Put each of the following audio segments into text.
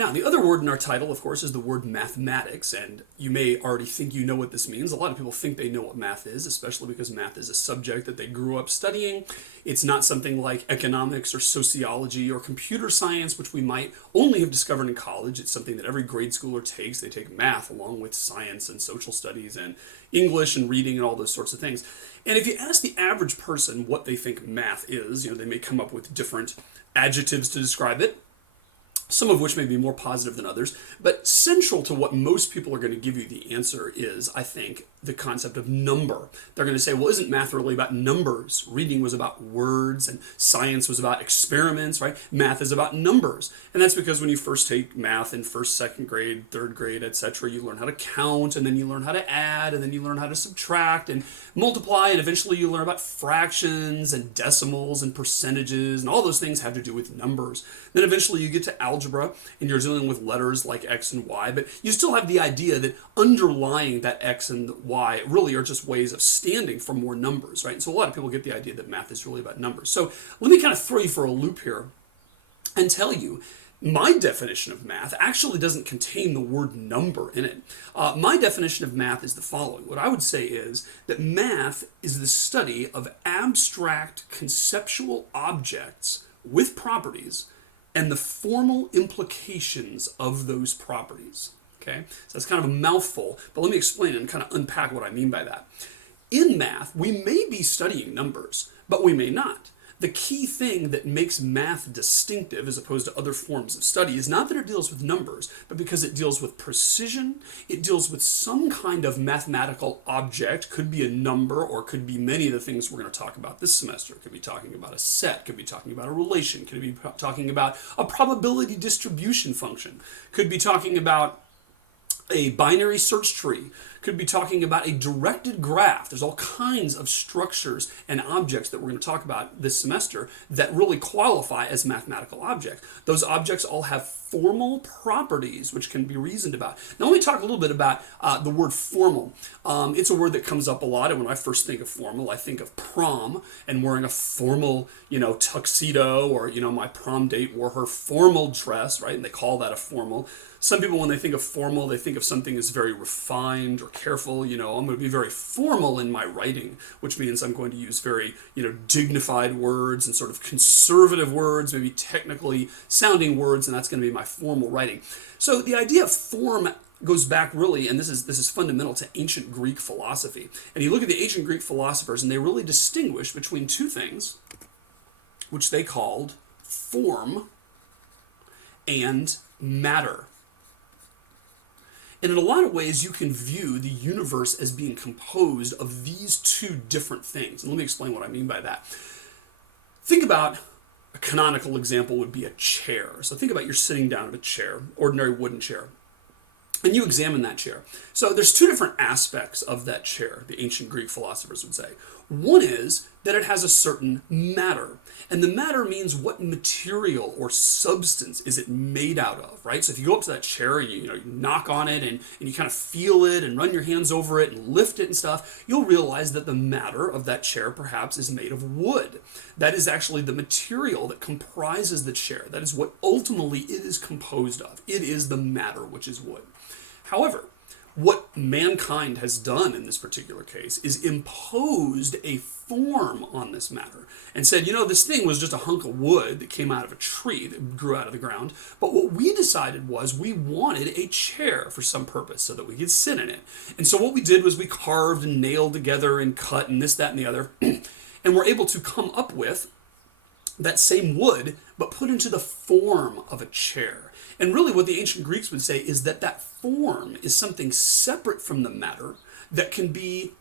Now, the other word in our title, of course, is the word mathematics, and you may already think you know what this means. A lot of people think they know what math is, especially because math is a subject that they grew up studying. It's not something like economics or sociology or computer science, which we might only have discovered in college. It's something that every grade schooler takes. They take math along with science and social studies and English and reading and all those sorts of things. And if you ask the average person what they think math is, they may come up with different adjectives to describe it, some of which may be more positive than others, but central to what most people are going to give you the answer is, I think, the concept of number. They're going to say, well, isn't math really about numbers? Reading was about words, and science was about experiments, right? Math is about numbers. And that's because when you first take math in first, second grade, third grade, etc., you learn how to count, and then you learn how to add, and then you learn how to subtract and multiply, and eventually you learn about fractions and decimals and percentages, and all those things have to do with numbers. Then eventually you get to algebra, and you're dealing with letters like X and Y, but you still have the idea that underlying that X and Y really are just ways of standing for more numbers, right? And so a lot of people get the idea that math is really about numbers. So let me kind of throw you for a loop here and tell you my definition of math actually doesn't contain the word number in it. My definition of math is the following. What I would say is that math is the study of abstract conceptual objects with properties and the formal implications of those properties. Okay, so that's kind of a mouthful, but let me explain and kind of unpack what I mean by that. In math, we may be studying numbers, but we may not. The key thing that makes math distinctive as opposed to other forms of study is not that it deals with numbers, but because it deals with precision, it deals with some kind of mathematical object, could be a number or could be many of the things we're going to talk about this semester. It could be talking about a set, could be talking about a relation, could be talking about a probability distribution function, could be talking about a binary search tree, could be talking about a directed graph. There's all kinds of structures and objects that we're going to talk about this semester that really qualify as mathematical objects. Those objects all have formal properties which can be reasoned about. Now let me talk a little bit about the word formal. It's a word that comes up a lot, and when I first think of formal, I think of prom and wearing a formal, tuxedo, or, my prom date wore her formal dress, right? And they call that a formal. Some people, when they think of formal, they think of something as very refined or careful. I'm going to be very formal in my writing, which means I'm going to use very, dignified words and sort of conservative words, maybe technically sounding words, and that's going to be my formal writing. So the idea of form goes back really, and this is fundamental to ancient Greek philosophy. And you look at the ancient Greek philosophers, and they really distinguish between two things, which they called form and matter. And in a lot of ways, you can view the universe as being composed of these two different things. And let me explain what I mean by that. Think about a canonical example would be a chair. So think about you're sitting down at a chair, ordinary wooden chair, and you examine that chair. So there's two different aspects of that chair, the ancient Greek philosophers would say. One is that it has a certain matter. And the matter means what material or substance is it made out of, right? So if you go up to that chair and you knock on it and you kind of feel it and run your hands over it and lift it and stuff, you'll realize that the matter of that chair perhaps is made of wood. That is actually the material that comprises the chair. That is what ultimately it is composed of. It is the matter, which is wood. However, what mankind has done in this particular case is imposed a form on this matter and said, this thing was just a hunk of wood that came out of a tree that grew out of the ground. But what we decided was we wanted a chair for some purpose so that we could sit in it. And so what we did was we carved and nailed together and cut and this, that, and the other. And we're able to come up with that same wood, but put into the form of a chair. And really what the ancient Greeks would say is that that form is something separate from the matter that can be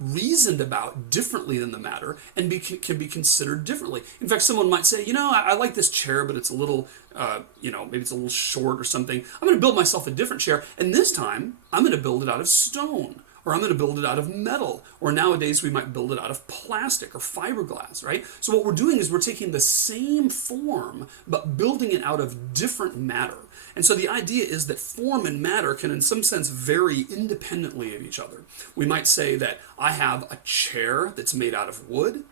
reasoned about differently than the matter and can be considered differently. In fact, someone might say, I like this chair, but it's a little, maybe it's a little short or something. I'm going to build myself a different chair, and this time I'm going to build it out of stone, or I'm going to build it out of metal, or nowadays we might build it out of plastic or fiberglass, right? So what we're doing is we're taking the same form, but building it out of different matter. And so the idea is that form and matter can in some sense vary independently of each other. We might say that I have a chair that's made out of wood,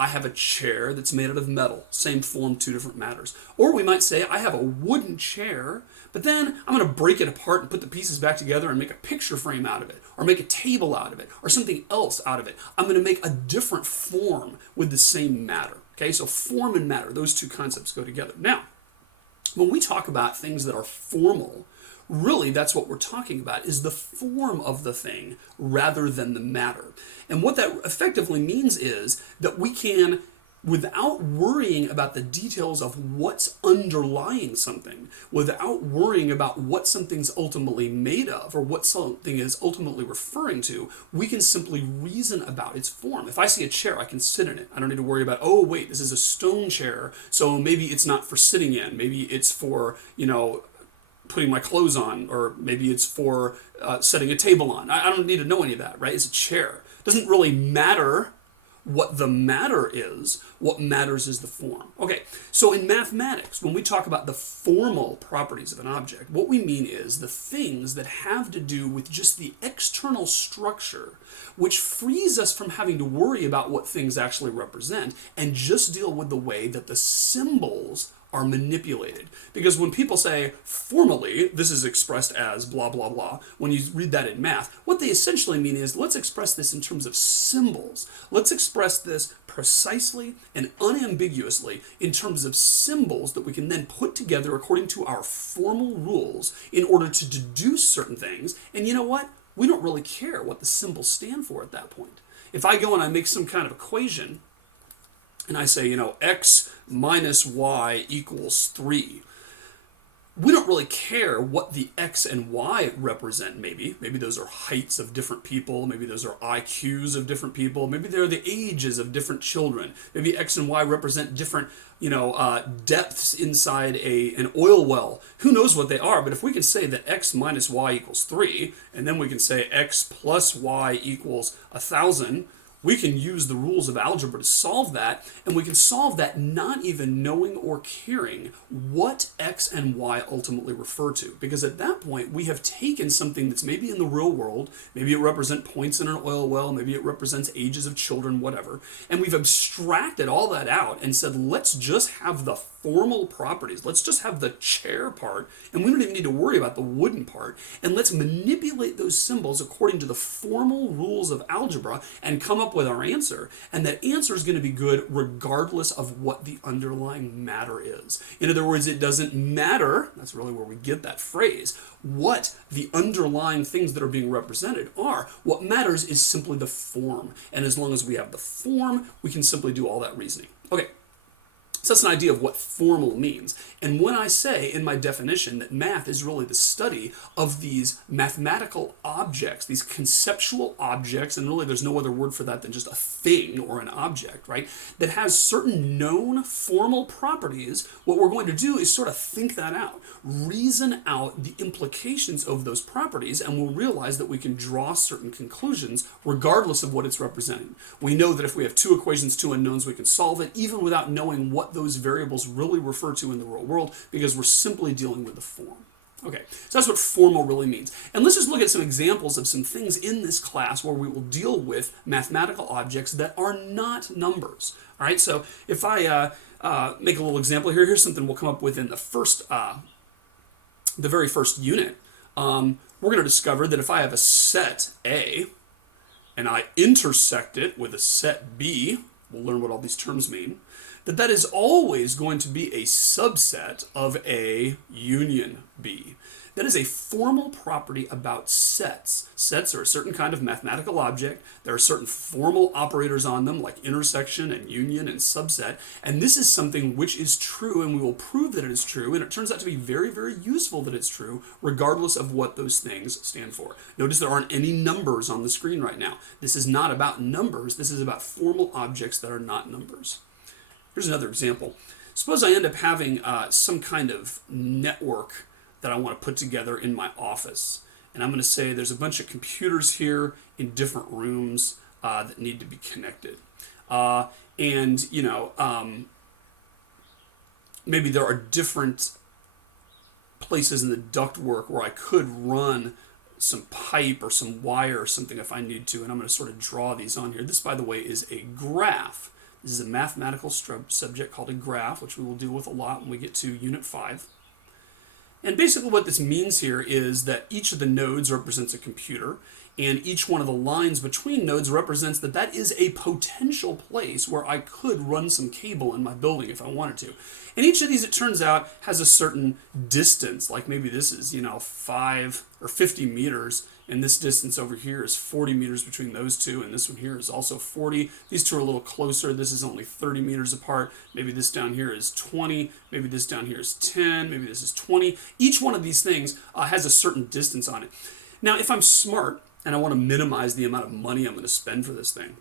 I have a chair that's made out of metal. Same form, two different matters. Or we might say, I have a wooden chair, but then I'm going to break it apart and put the pieces back together and make a picture frame out of it, or make a table out of it, or something else out of it. I'm going to make a different form with the same matter. Okay, so form and matter, those two concepts go together. Now, when we talk about things that are formal, really that's what we're talking about, is the form of the thing rather than the matter. And what that effectively means is that we can, without worrying about the details of what's underlying something, without worrying about what something's ultimately made of or what something is ultimately referring to, we can simply reason about its form. If I see a chair, I can sit in it. I don't need to worry about, oh wait, this is a stone chair, so maybe it's not for sitting in. Maybe it's for, putting my clothes on, or maybe it's for setting a table on. I don't need to know any of that, right? It's a chair. It doesn't really matter what the matter is. What matters is the form. Okay, so in mathematics, when we talk about the formal properties of an object, what we mean is the things that have to do with just the external structure, which frees us from having to worry about what things actually represent and just deal with the way that the symbols are manipulated. Because when people say formally, this is expressed as blah, blah, blah, when you read that in math, what they essentially mean is, let's express this in terms of symbols. Let's express this precisely and unambiguously in terms of symbols that we can then put together according to our formal rules in order to deduce certain things. And you know what? We don't really care what the symbols stand for at that point. If I go and I make some kind of equation, and I say, x minus y equals 3. We don't really care what the x and y represent, maybe. Maybe those are heights of different people. Maybe those are IQs of different people. Maybe they're the ages of different children. Maybe x and y represent different, depths inside an oil well. Who knows what they are, but if we can say that x minus y equals 3, and then we can say x plus y equals 1,000, we can use the rules of algebra to solve that, and we can solve that not even knowing or caring what x and y ultimately refer to. Because at that point, we have taken something that's maybe in the real world, maybe it represents points in an oil well, maybe it represents ages of children, whatever, and we've abstracted all that out and said, let's just have the formal properties. Let's just have the chair part, and we don't even need to worry about the wooden part, and let's manipulate those symbols according to the formal rules of algebra and come up with our answer. And that answer is going to be good regardless of what the underlying matter is. In other words, it doesn't matter, that's really where we get that phrase, what the underlying things that are being represented are. What matters is simply the form. And as long as we have the form, we can simply do all that reasoning. Okay. So that's an idea of what formal means. And when I say in my definition that math is really the study of these mathematical objects, these conceptual objects, and really there's no other word for that than just a thing or an object, right, that has certain known formal properties, what we're going to do is sort of think that out, reason out the implications of those properties, and we'll realize that we can draw certain conclusions regardless of what it's representing. We know that if we have two equations, two unknowns, we can solve it even without knowing what those variables really refer to in the real world, because we're simply dealing with the form. Okay, so that's what formal really means. And let's just look at some examples of some things in this class where we will deal with mathematical objects that are not numbers. All right, so if I make a little example here, here's something we'll come up with in the very first unit. We're going to discover that if I have a set A and I intersect it with a set B, we'll learn what all these terms mean, that is always going to be a subset of A union B. That is a formal property about sets. Sets are a certain kind of mathematical object. There are certain formal operators on them, like intersection and union and subset. And this is something which is true, and we will prove that it is true. And it turns out to be very, very useful that it's true, regardless of what those things stand for. Notice there aren't any numbers on the screen right now. This is not about numbers. This is about formal objects that are not numbers. Here's another example. Suppose I end up having some kind of network that I want to put together in my office. And I'm going to say there's a bunch of computers here in different rooms that need to be connected. Maybe there are different places in the ductwork where I could run some pipe or some wire or something if I need to. And I'm going to sort of draw these on here. This, by the way, is a graph. This is a mathematical subject called a graph, which we will deal with a lot when we get to Unit 5. And basically what this means here is that each of the nodes represents a computer, and each one of the lines between nodes represents that that is a potential place where I could run some cable in my building if I wanted to. And each of these, it turns out, has a certain distance, like maybe this is, 5 or 50 meters, and this distance over here is 40 meters between those two, and this one here is also 40. These two are a little closer. This is only 30 meters apart. Maybe this down here is 20. Maybe this down here is 10. Maybe this is 20. Each one of these things has a certain distance on it. Now, if I'm smart and I want to minimize the amount of money I'm going to spend for this thing,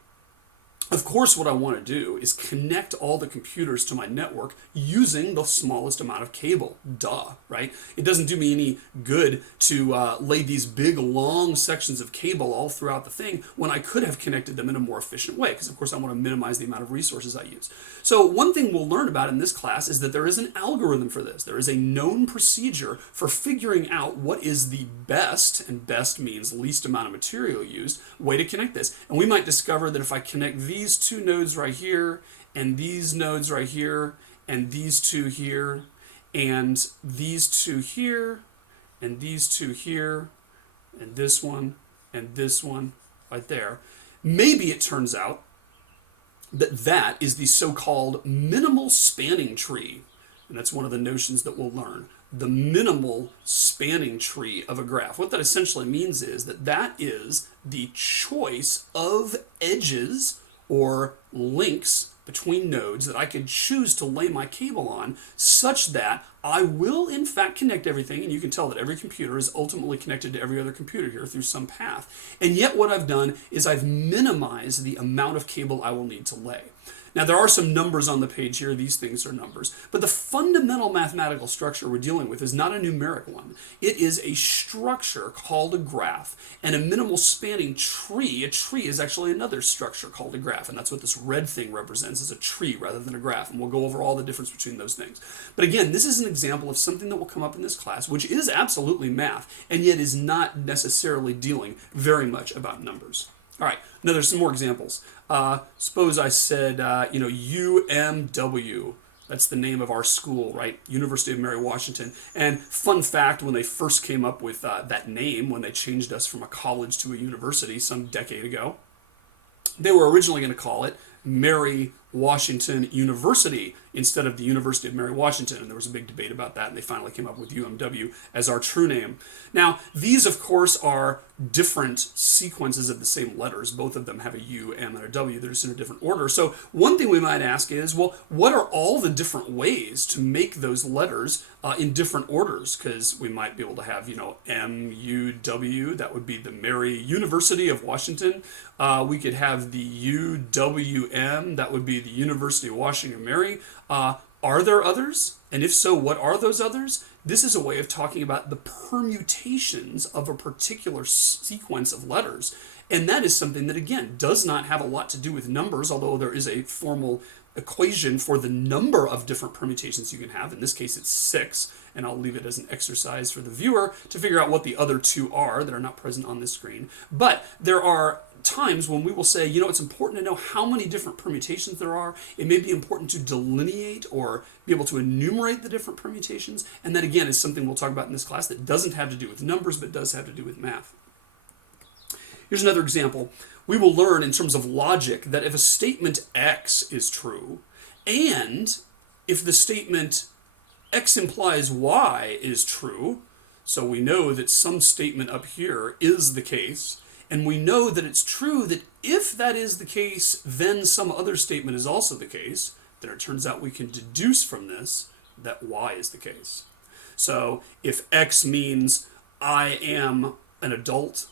of course, what I want to do is connect all the computers to my network using the smallest amount of cable. Duh, right? It doesn't do me any good to lay these big, long sections of cable all throughout the thing when I could have connected them in a more efficient way, because, of course, I want to minimize the amount of resources I use. So one thing we'll learn about in this class is that there is an algorithm for this. There is a known procedure for figuring out what is the best, and best means least amount of material used, way to connect this. And we might discover that if I connect these two nodes right here, and these nodes right here, and these two here, and these two here, and these two here, and this one right there, maybe it turns out that that is the so-called minimal spanning tree. And that's one of the notions that we'll learn. The minimal spanning tree of a graph. What that essentially means is that that is the choice of edges or links between nodes that I could choose to lay my cable on, such that I will in fact connect everything, and you can tell that every computer is ultimately connected to every other computer here through some path. And yet what I've done is I've minimized the amount of cable I will need to lay. Now, there are some numbers on the page here. These things are numbers. But the fundamental mathematical structure we're dealing with is not a numeric one. It is a structure called a graph. And a minimal spanning tree, a tree is actually another structure called a graph. And that's what this red thing represents, is a tree rather than a graph. And we'll go over all the difference between those things. But again, this is an example of something that will come up in this class, which is absolutely math, and yet is not necessarily dealing very much about numbers. All right, now there's some more examples. Suppose I said, UMW. That's the name of our school, right? University of Mary Washington. And fun fact, when they first came up with that name, when they changed us from a college to a university some decade ago, they were originally going to call it Mary Washington University instead of the University of Mary Washington, and there was a big debate about that, and they finally came up with UMW as our true name. Now, these, of course, are different sequences of the same letters. Both of them have a U, M, and a W. They're just in a different order. So one thing we might ask is, well, what are all the different ways to make those letters in different orders? Because we might be able to have, M-U-W. That would be the Mary University of Washington. We could have the U-W-M. That would be the University of Washington Mary. Are there others? And if so, what are those others? This is a way of talking about the permutations of a particular sequence of letters. And that is something that, again, does not have a lot to do with numbers, although there is a formal equation for the number of different permutations you can have. In this case, it's 6, and I'll leave it as an exercise for the viewer to figure out what the other two are that are not present on this screen. But there are times when we will say, it's important to know how many different permutations there are. It may be important to delineate or be able to enumerate the different permutations. And that, again, is something we'll talk about in this class that doesn't have to do with numbers, but does have to do with math. Here's another example. We will learn in terms of logic that if a statement X is true, and if the statement X implies Y is true, so we know that some statement up here is the case, and we know that it's true that if that is the case, then some other statement is also the case, then it turns out we can deduce from this that Y is the case. So if X means I am an adult,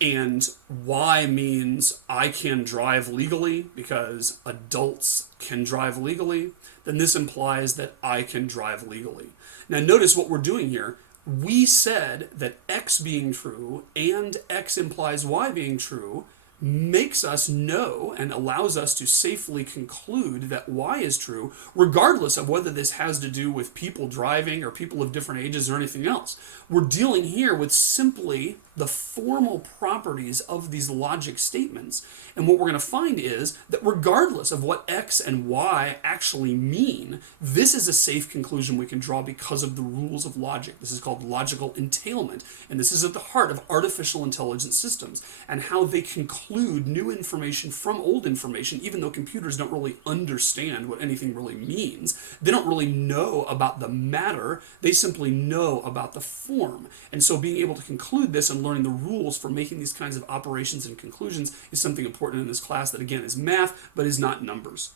and Y means I can drive legally because adults can drive legally, then this implies that I can drive legally. Now notice what we're doing here. We said that X being true and X implies Y being true makes us know and allows us to safely conclude that Y is true, regardless of whether this has to do with people driving or people of different ages or anything else. We're dealing here with simply the formal properties of these logic statements. And what we're going to find is that regardless of what X and Y actually mean, this is a safe conclusion we can draw because of the rules of logic. This is called logical entailment. And this is at the heart of artificial intelligence systems and how they conclude new information from old information, even though computers don't really understand what anything really means. They don't really know about the matter. They simply know about the form. And so being able to conclude this and learning the rules for making these kinds of operations and conclusions is something important in this class that, again, is math, but is not numbers.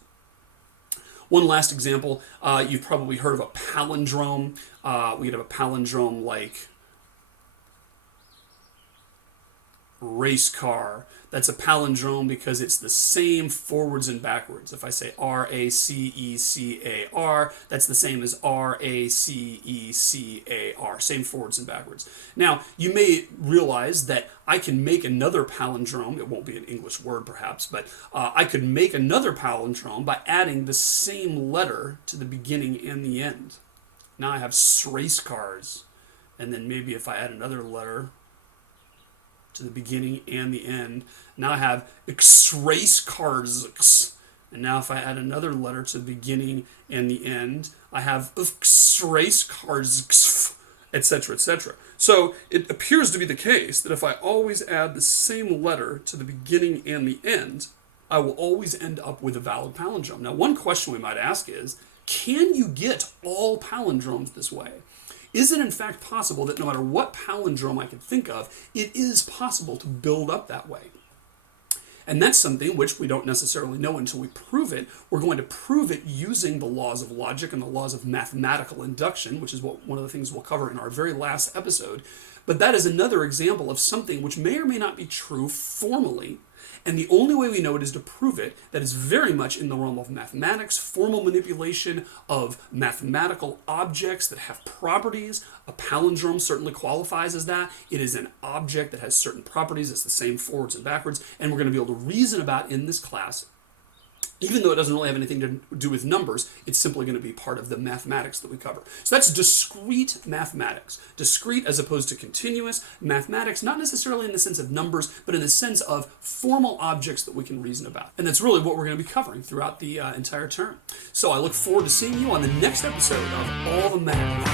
One last example, you've probably heard of a palindrome. We could have a palindrome like race car. That's a palindrome because it's the same forwards and backwards. If I say R-A-C-E-C-A-R, that's the same as R-A-C-E-C-A-R, same forwards and backwards. Now, you may realize that I can make another palindrome. It won't be an English word perhaps, but I could make another palindrome by adding the same letter to the beginning and the end. Now I have race cars, and then maybe if I add another letter to the beginning and the end. Now I have race cars. And now if I add another letter to the beginning and the end, I have race cars, etc., etc. So it appears to be the case that if I always add the same letter to the beginning and the end, I will always end up with a valid palindrome. Now, one question we might ask is, can you get all palindromes this way? Is it in fact possible that no matter what palindrome I can think of, it is possible to build up that way? And that's something which we don't necessarily know until we prove it. We're going to prove it using the laws of logic and the laws of mathematical induction, which is one of the things we'll cover in our very last episode. But that is another example of something which may or may not be true formally. And the only way we know it is to prove it. That is very much in the realm of mathematics, formal manipulation of mathematical objects that have properties. A palindrome certainly qualifies as that. It is an object that has certain properties. It's the same forwards and backwards. And we're going to be able to reason about in this class, even though it doesn't really have anything to do with numbers, it's simply going to be part of the mathematics that we cover. So that's discrete mathematics. Discrete as opposed to continuous mathematics, not necessarily in the sense of numbers, but in the sense of formal objects that we can reason about. And that's really what we're going to be covering throughout the entire term. So I look forward to seeing you on the next episode of All the Math.